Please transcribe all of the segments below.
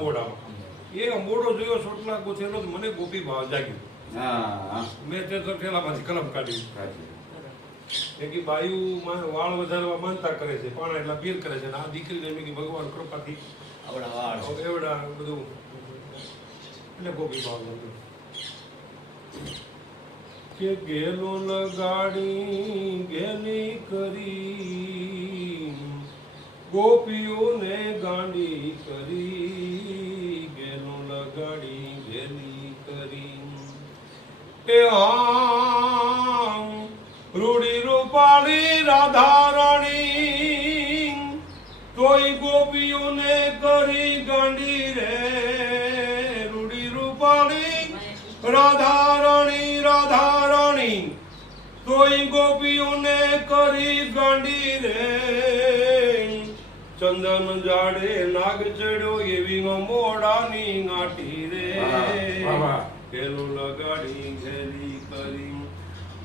અંબોડામાં એ અંબોડો જોયો સોટલા ગોથેલો મને ગોપી ભાવ જાગ્યો મેં તે તો ઠેલામાંથી કલમ કાઢી કે બાયુ વાળ વધારવા માનતા કરે છે પાણા એટલા પીર કરે છે આ દીકરીને મેં કે ભગવાન કૃપાથી એવડા બધું એટલે ગોપી ભાવ કે ગેલો લગાડી ગેલી કરી ગોપીઓને ગાંડી કરી ગેલો લગાડી ગેલી કરી એ રૂડી રૂપાળી રાધા રાણી તોય ગોપીઓને કરી ગાંડી રે રૂડી રૂપાળી રાધા રાણી તોય ગોપીઓને કરી ગાંડી રે ચંદન જાડે નાગ ચડ્યો એવી મોડાની ગાંઠી રે પેલો લગાડી ઘેરી કરી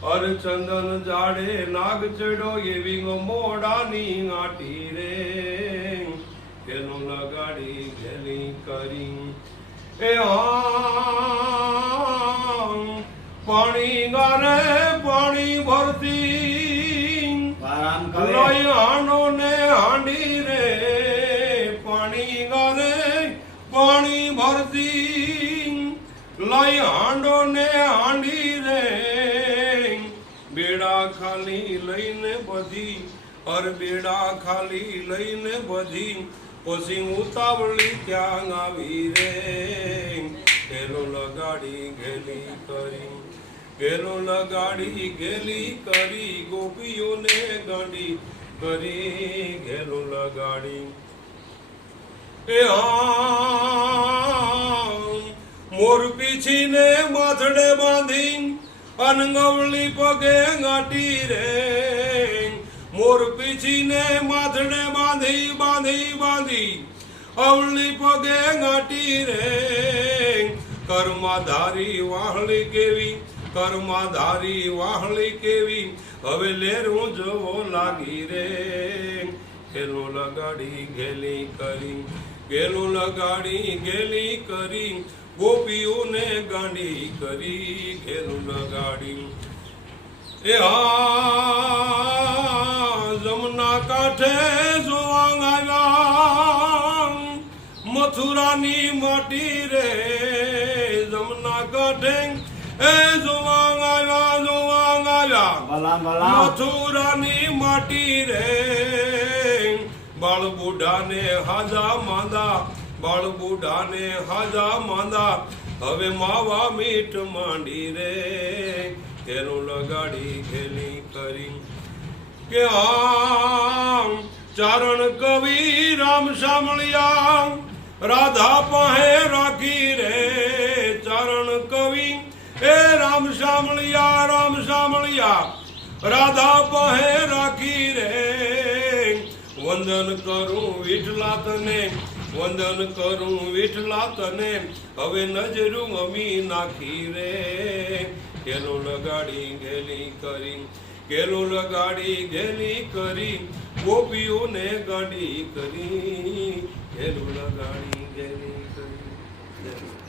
અરે ચંદન જાડે નાગ ચડ્યો એવી મોડાની ગાંઠી રે પેલો લગાડી ઘેરી કરી એ પાણી ગારે પાણી ભરતી લઈ હાંડો ને હાંડી રે પાણી ગારે પાણી ભરતી લઈ હાંડો ને હાંડી રે બેડા ખાલી લઈને બધી બેડા ખાલી લઈને બધી પછી ઉતાવળી ક્યાં આવી રે ઘેલો લગાડી ઘેલી કરી ઘેલો લગાડી ઘેલી કરી ગોપીઓને ગાંડી કરી ઘેલો લગાડી એ મોર પીછીને માથડે બાંધી અનગવળી પગે ગાંઠી રે મોર પીછીને માથડે બાંધી અવળી પગે ગાંઠી રે કર્માધારી વાહળી કેવી હવે લેરું જવો લાગી રે ઘેલો લગાડી ઘેલી કરી ઘેલો લગાડી ઘેલી કરી ગોપીઓને ગાંડી કરી ઘેલો લગાડી એ જમના કાંઠે જોવા આવ્યા મથુરાની માટી રે જમના કાંઠે એ જોવા આવ્યા મથુરાની માટી રે બાળ બુઢાને હાજા માંદા હવે માવા મીઠ માંડી રે ઘેલો લગાડી ઘેલી કરી કે ચારણ કવિ રામ સામળિયા રાધા પાસે રાખી રે ચારણ કવિ એ રામ સામળિયા રાધા પાસે રાખી રે વંદન કરું વિઠલા તને હવે નજરું અમી નાખી રે ઘેલો લગાડી ઘેલી કરી ઘેલો લગાડી ઘેલી કરી ગોપીઓને ગાંડી કરી ઘેલો લગાડી ઘેલી કરી